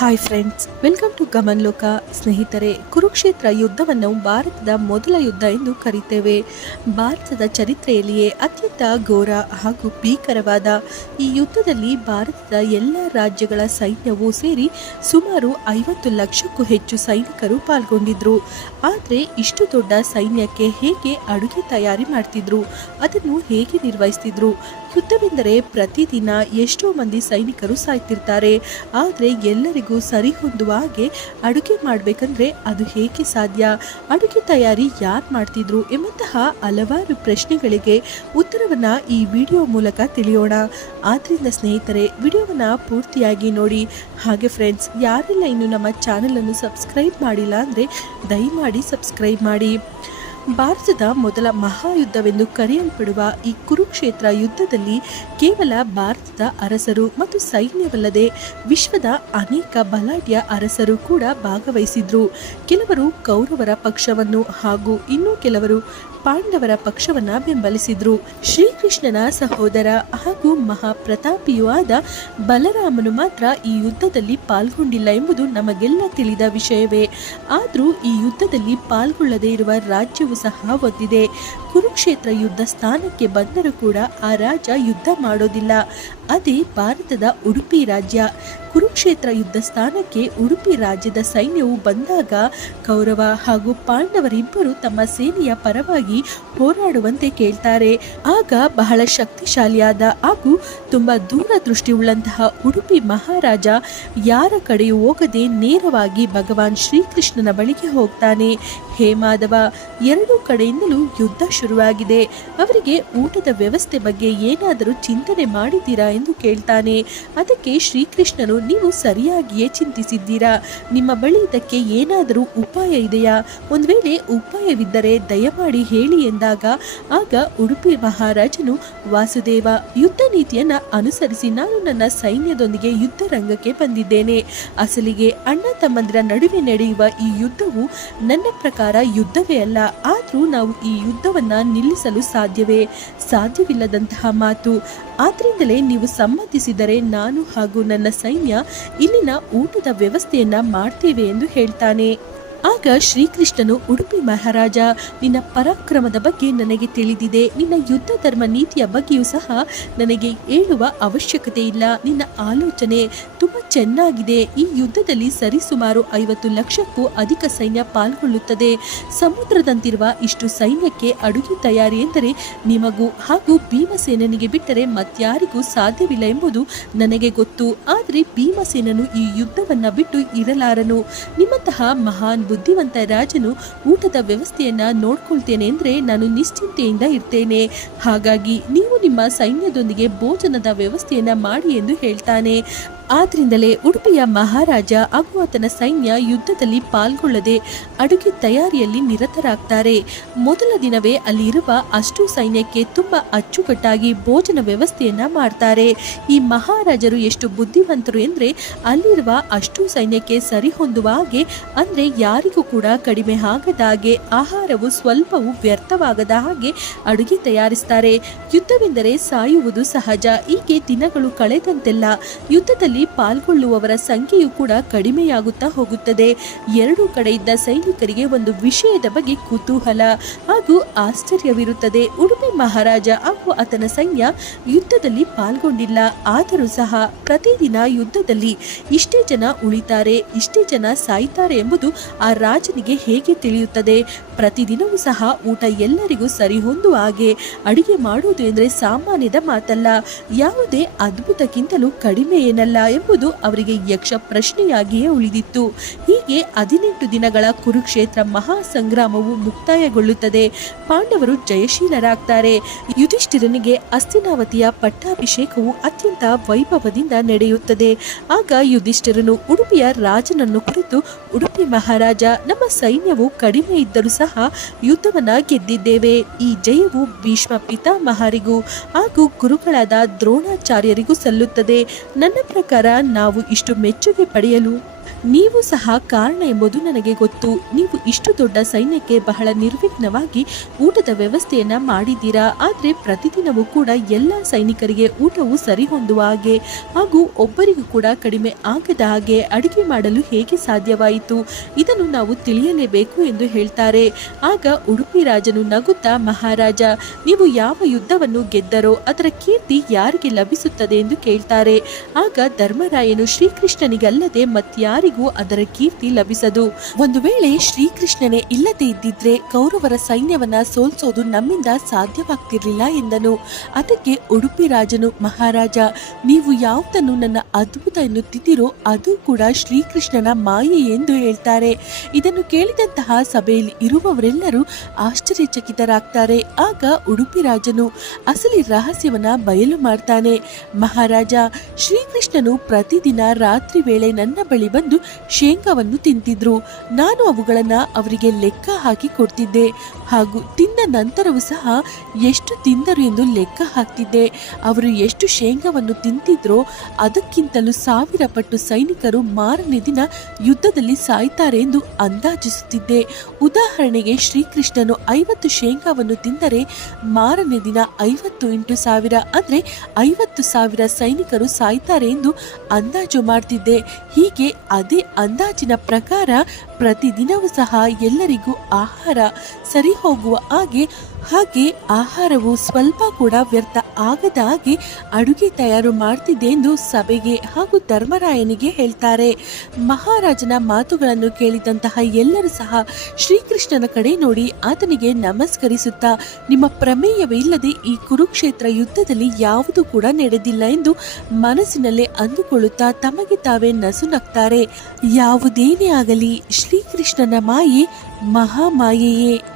Hi friends welcome to Gaman Loka ಸ್ನೇಹಿತರೆ, ಕುರುಕ್ಷೇತ್ರ ಯುದ್ಧವನ್ನು ಭಾರತದ ಮೊದಲ ಯುದ್ಧ ಎಂದು ಕರೀತೇವೆ. ಭಾರತದ ಚರಿತ್ರೆಯಲ್ಲಿಯೇ ಅತ್ಯಂತ ಘೋರ ಹಾಗೂ ಭೀಕರವಾದ ಈ ಯುದ್ಧದಲ್ಲಿ ಭಾರತದ ಎಲ್ಲ ರಾಜ್ಯಗಳ ಸೈನ್ಯವೂ ಸೇರಿ ಸುಮಾರು ಐವತ್ತು ಲಕ್ಷಕ್ಕೂ ಹೆಚ್ಚು ಸೈನಿಕರು ಪಾಲ್ಗೊಂಡಿದ್ರು. ಆದರೆ ಇಷ್ಟು ದೊಡ್ಡ ಸೈನ್ಯಕ್ಕೆ ಹೇಗೆ ಅಡುಗೆ ತಯಾರಿ ಮಾಡ್ತಿದ್ರು, ಅದನ್ನು ಹೇಗೆ ನಿರ್ವಹಿಸ್ತಿದ್ರು? ಯುದ್ಧವೆಂದರೆ ಪ್ರತಿದಿನ ಎಷ್ಟೋ ಮಂದಿ ಸೈನಿಕರು ಸಾಯ್ತಿರ್ತಾರೆ. ಆದರೆ ಎಲ್ಲರಿಗೂ ಸರಿ ಹೊಂದುವ ಹಾಗೆ ಅಡುಗೆ ಮಾಡಬೇಕಂದ್ರೆ ಅದು ಹೇಗೆ ಸಾಧ್ಯ? ಅಡುಗೆ ತಯಾರಿ ಯಾರು ಮಾಡ್ತಿದ್ರು ಎಂಬಂತಹ ಹಲವಾರು ಪ್ರಶ್ನೆಗಳಿಗೆ ಉತ್ತರವನ್ನ ಈ ವಿಡಿಯೋ ಮೂಲಕ ತಿಳಿಯೋಣ. ಆದ್ರಿಂದ ಸ್ನೇಹಿತರೆ, ವಿಡಿಯೋವನ್ನ ಪೂರ್ತಿಯಾಗಿ ನೋಡಿ. ಹಾಗೆ ಫ್ರೆಂಡ್ಸ್ ಯಾರೆಲ್ಲ ಇನ್ನು ನಮ್ಮ ಚಾನಲನ್ನು ಸಬ್ಸ್ಕ್ರೈಬ್ ಮಾಡಿಲ್ಲ ಅಂದರೆ ದಯಮಾಡಿ ಸಬ್ಸ್ಕ್ರೈಬ್ ಮಾಡಿ. ಭಾರತದ ಮೊದಲ ಮಹಾಯುದ್ಧವೆಂದು ಕರೆಯಲ್ಪಡುವ ಈ ಕುರುಕ್ಷೇತ್ರ ಯುದ್ಧದಲ್ಲಿ ಕೇವಲ ಭಾರತದ ಅರಸರು ಮತ್ತು ಸೈನ್ಯವಲ್ಲದೆ ವಿಶ್ವದ ಅನೇಕ ಬಲಾಢ್ಯ ಅರಸರು ಕೂಡ ಭಾಗವಹಿಸಿದ್ರು. ಕೆಲವರು ಕೌರವರ ಪಕ್ಷವನ್ನು ಹಾಗೂ ಇನ್ನೂ ಕೆಲವರು ಪಾಂಡವರ ಪಕ್ಷವನ್ನ ಬೆಂಬಲಿಸಿದ್ರು. ಶ್ರೀಕೃಷ್ಣನ ಸಹೋದರ ಹಾಗೂ ಮಹಾಪ್ರತಾಪಿಯೂ ಆದ ಬಲರಾಮನು ಮಾತ್ರ ಈ ಯುದ್ಧದಲ್ಲಿ ಪಾಲ್ಗೊಂಡಿಲ್ಲ ಎಂಬುದು ನಮಗೆಲ್ಲ ತಿಳಿದ ವಿಷಯವೇ. ಆದರೂ ಈ ಯುದ್ಧದಲ್ಲಿ ಪಾಲ್ಗೊಳ್ಳದೇ ಇರುವ ರಾಜ್ಯವು ಸಹ ಒದ್ದಿದೆ ಕುರುಕ್ಷೇತ್ರ ಯುದ್ಧ ಸ್ಥಾನಕ್ಕೆ ಬಂದರೂ ಕೂಡ ಆ ರಾಜ ಯುದ್ಧ ಮಾಡೋದಿಲ್ಲ. ಅದೇ ಭಾರತದ ಉಡುಪಿ ರಾಜ್ಯ. ಕುರುಕ್ಷೇತ್ರ ಯುದ್ಧ ಸ್ಥಾನಕ್ಕೆ ಉಡುಪಿ ರಾಜ್ಯದ ಸೈನ್ಯವು ಬಂದಾಗ ಕೌರವ ಹಾಗೂ ಪಾಂಡವರಿಬ್ಬರು ತಮ್ಮ ಸೇನೆಯ ಪರವಾಗಿ ಹೋರಾಡುವಂತೆ ಕೇಳ್ತಾರೆ. ಆಗ ಬಹಳ ಶಕ್ತಿಶಾಲಿಯಾದ ಹಾಗೂ ತುಂಬ ದೂರದೃಷ್ಟಿ ಉಳ್ಳಂತಹ ಉಡುಪಿ ಮಹಾರಾಜ ಯಾರ ಕಡೆಯೂ ಹೋಗದೆ ನೇರವಾಗಿ ಭಗವಾನ್ ಶ್ರೀಕೃಷ್ಣನ ಬಳಿಗೆ ಹೋಗ್ತಾನೆ. ಹೇ ಮಾಧವ ಎರಡೂ ಕಡೆಯಿಂದಲೂ ಯುದ್ಧ ಶುರುವಾಗಿದೆ. ಅವರಿಗೆ ಊಟದ ವ್ಯವಸ್ಥೆ ಬಗ್ಗೆ ಏನಾದರೂ ಚಿಂತನೆ ಮಾಡಿದ್ದೀರಾ ಎಂದು ಕೇಳ್ತಾನೆ. ಅದಕ್ಕೆ ಶ್ರೀಕೃಷ್ಣನು, ನೀವು ಸರಿಯಾಗಿಯೇ ಚಿಂತಿಸಿದ್ದೀರಾ? ನಿಮ್ಮ ಬಳಿ ಇದಕ್ಕೆ ಏನಾದರೂ ಉಪಾಯ ಇದೆಯಾ? ಒಂದು ವೇಳೆ ಉಪಾಯವಿದ್ದರೆ ದಯಮಾಡಿ ಹೇಳಿ ಎಂದಾಗ, ಆಗ ಉಡುಪಿ ಮಹಾರಾಜನು, ವಾಸುದೇವ, ಯುದ್ಧ ನೀತಿಯನ್ನ ಅನುಸರಿಸಿ ನಾನು ನನ್ನ ಸೈನ್ಯದೊಂದಿಗೆ ಯುದ್ಧ ರಂಗಕ್ಕೆ ಬಂದಿದ್ದೇನೆ. ಅಸಲಿಗೆ ಅಣ್ಣ ತಮ್ಮಂದಿರ ನಡುವೆ ನಡೆಯುವ ಈ ಯುದ್ಧವು ನನ್ನ ಪ್ರಕಾರ ಯುದ್ಧವೇ ಅಲ್ಲ, ಆದರೂ ನಾವು ಈ ಯುದ್ಧವನ್ನ ನಿಲ್ಲಿಸಲು ಸಾಧ್ಯವೇ? ಸಾಧ್ಯವಿಲ್ಲದಂತಹ ಮಾತು. ಆದ್ರಿಂದಲೇ ನೀವು ಸಮ್ಮತಿಸಿದರೆ ನಾನು ಹಾಗೂ ನನ್ನ ಸೈನ್ಯ ಇಲ್ಲಿನ ಊಟದ ವ್ಯವಸ್ಥೆಯನ್ನ ಮಾಡ್ತೇವೆ ಎಂದು ಹೇಳ್ತಾನೆ. ಆಗ ಶ್ರೀಕೃಷ್ಣನು, ಉಡುಪಿ ಮಹಾರಾಜ, ನಿನ್ನ ಪರಾಕ್ರಮದ ಬಗ್ಗೆ ನನಗೆ ತಿಳಿದಿದೆ. ನಿನ್ನ ಯುದ್ಧ ಧರ್ಮ ನೀತಿಯ ಬಗ್ಗೆಯೂ ಸಹ ನನಗೆ ಹೇಳುವ ಅವಶ್ಯಕತೆ ಇಲ್ಲ ನಿನ್ನ ಆಲೋಚನೆ ತುಂಬ ಚೆನ್ನಾಗಿದೆ. ಈ ಯುದ್ಧದಲ್ಲಿ ಸರಿಸುಮಾರು ಐವತ್ತು ಲಕ್ಷಕ್ಕೂ ಅಧಿಕ ಸೈನ್ಯ ಪಾಲ್ಗೊಳ್ಳುತ್ತದೆ. ಸಮುದ್ರದಂತಿರುವ ಇಷ್ಟು ಸೈನ್ಯಕ್ಕೆ ಅಡುಗೆ ತಯಾರಿ ಎಂದರೆ ನಿಮಗೂ ಹಾಗೂ ಭೀಮಸೇನನಿಗೆ ಬಿಟ್ಟರೆ ಮತ್ಯಾರಿಗೂ ಸಾಧ್ಯವಿಲ್ಲ ಎಂಬುದು ನನಗೆ ಗೊತ್ತು. ಆದರೆ ಭೀಮಸೇನನು ಈ ಯುದ್ಧವನ್ನ ಬಿಟ್ಟು ಇರಲಾರನು. ನಿಮ್ಮಂತಹ ಮಹಾನ್ ಬುದ್ಧಿವಂತ ರಾಜನು ಊಟದ ವ್ಯವಸ್ಥೆಯನ್ನ ನೋಡ್ಕೊಳ್ತೇನೆ ಅಂದ್ರೆ ನಾನು ನಿಶ್ಚಿಂತೆಯಿಂದ ಇರ್ತೇನೆ. ಹಾಗಾಗಿ ನೀವು ನಿಮ್ಮ ಸೈನ್ಯದೊಂದಿಗೆ ಭೋಜನದ ವ್ಯವಸ್ಥೆಯನ್ನ ಮಾಡಿ ಎಂದು ಹೇಳ್ತಾನೆ. ಆದ್ರಿಂದಲೇ ಉಡುಪಿಯ ಮಹಾರಾಜ ಹಾಗೂ ಆತನ ಸೈನ್ಯ ಯುದ್ಧದಲ್ಲಿ ಪಾಲ್ಗೊಳ್ಳದೆ ಅಡುಗೆ ತಯಾರಿಯಲ್ಲಿ ನಿರತರಾಗ್ತಾರೆ. ಮೊದಲ ದಿನವೇ ಅಲ್ಲಿರುವ ಅಷ್ಟು ಸೈನ್ಯಕ್ಕೆ ತುಂಬ ಅಚ್ಚುಕಟ್ಟಾಗಿ ಭೋಜನ ವ್ಯವಸ್ಥೆಯನ್ನ ಮಾಡ್ತಾರೆ. ಈ ಮಹಾರಾಜರು ಎಷ್ಟು ಬುದ್ಧಿವಂತರು ಎಂದ್ರೆ ಅಲ್ಲಿರುವ ಅಷ್ಟು ಸೈನ್ಯಕ್ಕೆ ಸರಿ ಹೊಂದುವ ಹಾಗೆ, ಅಂದ್ರೆ ಯಾರಿಗೂ ಕೂಡ ಕಡಿಮೆ ಆಗದ ಹಾಗೆ, ಆಹಾರವು ಸ್ವಲ್ಪವೂ ವ್ಯರ್ಥವಾಗದ ಹಾಗೆ ಅಡುಗೆ ತಯಾರಿಸ್ತಾರೆ. ಯುದ್ಧವೆಂದರೆ ಸಾಯುವುದು ಸಹಜ, ಹೀಗೆ ದಿನಗಳು ಕಳೆದಂತೆಲ್ಲ. ಯುದ್ಧದಲ್ಲಿ ಪಾಲ್ಗೊಳ್ಳುವವರ ಸಂಖ್ಯೆಯೂ ಕೂಡ ಕಡಿಮೆಯಾಗುತ್ತಾ ಹೋಗುತ್ತದೆ. ಎರಡೂ ಕಡೆ ಇದ್ದ ಸೈನಿಕರಿಗೆ ಒಂದು ವಿಷಯದ ಬಗ್ಗೆ ಕುತೂಹಲ ಹಾಗೂ ಆಶ್ಚರ್ಯವಿರುತ್ತದೆ. ಉಡುಪಿ ಮಹಾರಾಜ ಹಾಗೂ ಆತನ ಸೈನ್ಯ ಯುದ್ಧದಲ್ಲಿ ಪಾಲ್ಗೊಂಡಿಲ್ಲ. ಆದರೂ ಸಹ ಪ್ರತಿದಿನ ಯುದ್ಧದಲ್ಲಿ ಇಷ್ಟೇ ಜನ ಉಳಿತಾರೆ, ಇಷ್ಟೇ ಜನ ಸಾಯ್ತಾರೆ ಎಂಬುದು ಆ ರಾಜನಿಗೆ ಹೇಗೆ ತಿಳಿಯುತ್ತದೆ? ಪ್ರತಿದಿನವೂ ಸಹ ಊಟ ಎಲ್ಲರಿಗೂ ಸರಿ ಹೊಂದುವ ಹಾಗೆ ಅಡಿಗೆ ಮಾಡುವುದು ಎಂದರೆ ಸಾಮಾನ್ಯದ ಮಾತಲ್ಲ. ಯಾವುದೇ ಅದ್ಭುತಕ್ಕಿಂತಲೂ ಕಡಿಮೆ ಏನಲ್ಲ. ಎಂಬುದು ಅವರಿಗೆ ಯಕ್ಷ ಪ್ರಶ್ನೆಯಾಗಿಯೇ ಉಳಿದಿತ್ತು. ಹೀಗೆ ಹದಿನೆಂಟು ದಿನಗಳ ಕುರುಕ್ಷೇತ್ರ ಮಹಾ ಸಂಗ್ರಾಮವು ಮುಕ್ತಾಯಗೊಳ್ಳುತ್ತದೆ. ಪಾಂಡವರು ಜಯಶೀಲರಾಗ್ತಾರೆ. ಯುಧಿಷ್ಠಿರನಿಗೆ ಅಸ್ತಿನಾವತಿಯ ಪಟ್ಟಾಭಿಷೇಕವು ಅತ್ಯಂತ ವೈಭವದಿಂದ ನಡೆಯುತ್ತದೆ. ಆಗ ಯುಧಿಷ್ಠಿರನು ಉಡುಪಿಯ ರಾಜನನ್ನು ಕುರಿತು, ಉಡುಪಿ ಮಹಾರಾಜ, ನಮ್ಮ ಸೈನ್ಯವು ಕಡಿಮೆ ಇದ್ದರೂ ಸಹ ಯುದ್ಧವನ್ನ ಗೆದ್ದಿದ್ದೇವೆ. ಈ ಜಯವು ಭೀಷ್ಮ ಪಿತಾಮಹರಿಗೂ ಹಾಗೂ ಗುರುಗಳಾದ ದ್ರೋಣಾಚಾರ್ಯರಿಗೂ ಸಲ್ಲುತ್ತದೆ. ನನ್ನ ಪ್ರಕಾರ ನಾವು ಇಷ್ಟು ಮೆಚ್ಚುಗೆ ಪಡೆಯಲು ನೀವು ಸಹ ಕಾರಣ ಎಂಬುದು ನನಗೆ ಗೊತ್ತು. ನೀವು ಇಷ್ಟು ದೊಡ್ಡ ಸೈನ್ಯಕ್ಕೆ ಬಹಳ ನಿರ್ವಿಘ್ನವಾಗಿ ಊಟದ ವ್ಯವಸ್ಥೆಯನ್ನ ಮಾಡಿದ್ದೀರಾ? ಆದರೆ ಪ್ರತಿದಿನವೂ ಕೂಡ ಎಲ್ಲ ಸೈನಿಕರಿಗೆ ಊಟವು ಸರಿ ಹೊಂದುವ ಹಾಗೆ ಹಾಗೂ ಒಬ್ಬರಿಗೂ ಕೂಡ ಕಡಿಮೆ ಆಗದ ಹಾಗೆ ಅಡುಗೆ ಮಾಡಲು ಹೇಗೆ ಸಾಧ್ಯವಾಯಿತು? ಇದನ್ನು ನಾವು ತಿಳಿಯಲೇಬೇಕು ಎಂದು ಹೇಳ್ತಾರೆ. ಆಗ ಉಡುಪಿ ರಾಜನು ನಗುತ್ತಾ, ಮಹಾರಾಜ, ನೀವು ಯಾವ ಯುದ್ಧವನ್ನು ಗೆದ್ದರೋ ಅದರ ಕೀರ್ತಿ ಯಾರಿಗೆ ಲಭಿಸುತ್ತದೆ? ಎಂದು ಕೇಳ್ತಾರೆ. ಆಗ ಧರ್ಮರಾಯನು ಶ್ರೀಕೃಷ್ಣನಿಗಲ್ಲದೆ ಮತ್ಯಾರಿಗೂ ಅದರ ಕೀರ್ತಿ ಲಭಿಸದು. ಒಂದು ವೇಳೆ ಶ್ರೀಕೃಷ್ಣನೇ ಇಲ್ಲದೆ ಇದ್ದಿದ್ರೆ ಕೌರವರ ಸೈನ್ಯವನ್ನ ಸೋಲ್ಸೋದು ನಮ್ಮಿಂದ ಸಾಧ್ಯವಾಗ್ತಿರ್ಲಿಲ್ಲ ಎಂದನು. ಅದಕ್ಕೆ ಉಡುಪಿ ರಾಜನು, ಮಹಾರಾಜ, ನೀವು ಯಾವುದನ್ನು ನನ್ನ ಅದ್ಭುತ ಎನ್ನುತ್ತಿದ್ದೀರೋ ಅದು ಕೂಡ ಶ್ರೀಕೃಷ್ಣನ ಮಾಯೆ ಎಂದು ಹೇಳ್ತಾರೆ. ಇದನ್ನು ಕೇಳಿದಂತಹ ಸಭೆಯಲ್ಲಿ ಇರುವವರೆಲ್ಲರೂ ಆಶ್ಚರ್ಯಚಕಿತರಾಗ್ತಾರೆ. ಆಗ ಉಡುಪಿ ರಾಜನು ಅಸಲಿ ರಹಸ್ಯವನ್ನ ಬಯಲು ಮಾಡ್ತಾನೆ. ಮಹಾರಾಜ, ಶ್ರೀಕೃಷ್ಣನು ಪ್ರತಿದಿನ ರಾತ್ರಿ ವೇಳೆ ನನ್ನ ಬಳಿ ಬಂದು ಶೇಂಗಾವನ್ನು ತಿಂತಿದ್ರು. ನಾನು ಅವುಗಳನ್ನ ಅವರಿಗೆ ಲೆಕ್ಕ ಹಾಕಿ ಕೊಡ್ತಿದ್ದೆ. ಹಾಗೂ ತಿಂದ ನಂತರವೂ ಸಹ ಎಷ್ಟು ತಿಂದರು ಎಂದು ಲೆಕ್ಕ ಹಾಕ್ತಿದ್ದೆ. ಅವರು ಎಷ್ಟು ಶೇಂಗಾವನ್ನು ತಿಂತಿದ್ರೋ ಅದಕ್ಕಿಂತಲೂ ಸಾವಿರ ಪಟ್ಟು ಸೈನಿಕರು ಮಾರನೇ ದಿನ ಯುದ್ಧದಲ್ಲಿ ಸಾಯ್ತಾರೆ ಎಂದು ಅಂದಾಜಿಸುತ್ತಿದ್ದೆ. ಉದಾಹರಣೆಗೆ ಶ್ರೀಕೃಷ್ಣನು ಐವತ್ತು ಶೇಂಗಾವನ್ನು ತಿಂದರೆ ಮಾರನೇ ದಿನ ಐವತ್ತು ಇಂಟು ಸಾವಿರ ಅಂದರೆ ಐವತ್ತು ಸಾವಿರ ಸೈನಿಕರು ಸಾಯ್ತಾರೆ ಎಂದು ಅಂದಾಜು ಮಾಡ್ತಿದ್ದೆ. ಹೀಗೆ ಅದೇ ಅಂದಾಜಿನ ಪ್ರಕಾರ ಪ್ರತಿದಿನವೂ ಸಹ ಎಲ್ಲರಿಗೂ ಆಹಾರ ಸರಿ ಹೋಗುವ ಹಾಗೆ ಹಾಗೆ ಆಹಾರವು ಸ್ವಲ್ಪ ಕೂಡ ವ್ಯರ್ಥ ಆಗದ ಅಡುಗೆ ತಯಾರು ಮಾಡ್ತಿದ್ದೆ ಎಂದು ಸಭೆಗೆ ಹಾಗೂ ಧರ್ಮರಾಯನಿಗೆ ಹೇಳ್ತಾರೆ. ಮಹಾರಾಜನ ಮಾತುಗಳನ್ನು ಕೇಳಿದಂತಹ ಎಲ್ಲರೂ ಸಹ ಶ್ರೀಕೃಷ್ಣನ ಕಡೆ ನೋಡಿ ಆತನಿಗೆ ನಮಸ್ಕರಿಸುತ್ತಾ, ನಿಮ್ಮ ಪ್ರಮೇಯವಿಲ್ಲದೆ ಈ ಕುರುಕ್ಷೇತ್ರ ಯುದ್ಧದಲ್ಲಿ ಯಾವುದು ಕೂಡ ನಡೆದಿಲ್ಲ ಎಂದು ಮನಸ್ಸಿನಲ್ಲೇ ಅಂದುಕೊಳ್ಳುತ್ತಾ ತಮಗೆ ತಾವೇ ನಸು ನಗ್ತಾರೆ ಯಾವುದೇನೇ ಆಗಲಿ, ಶ್ರೀಕೃಷ್ಣನ ಮಾಯೆ ಮಹಾಮಾಯೆಯೇ.